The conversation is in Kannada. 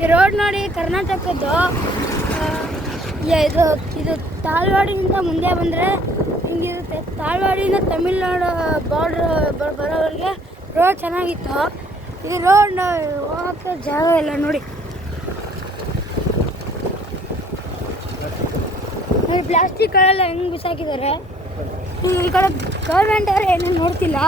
ಈ ರೋಡ್ ನೋಡಿ ಕರ್ನಾಟಕದ್ದು. ಇದು ತಾಳ್ವಾಡಿಯಿಂದ ಮುಂದೆ ಬಂದರೆ ಹಿಂಗಿರುತ್ತೆ. ತಾಳ್ವಾಡಿಯಿಂದ ತಮಿಳ್ನಾಡು ಬಾರ್ಡ್ರ್ ಬರೋವರೆಗೆ ರೋಡ್ ಚೆನ್ನಾಗಿತ್ತು. ಈ ರೋಡ್ ಹೋಗೋಕ್ಕೆ ಜಾಗ ಇಲ್ಲ ನೋಡಿ. ಪ್ಲಾಸ್ಟಿಕ್ಗಳೆಲ್ಲ ಹೆಂಗೆ ಬಿಸಾಕಿದ್ದಾರೆ. ಈ ಕಡೆ ಗೌರ್ಮೆಂಟ್ ಅವರು ಏನೂ ನೋಡ್ತಿಲ್ಲ.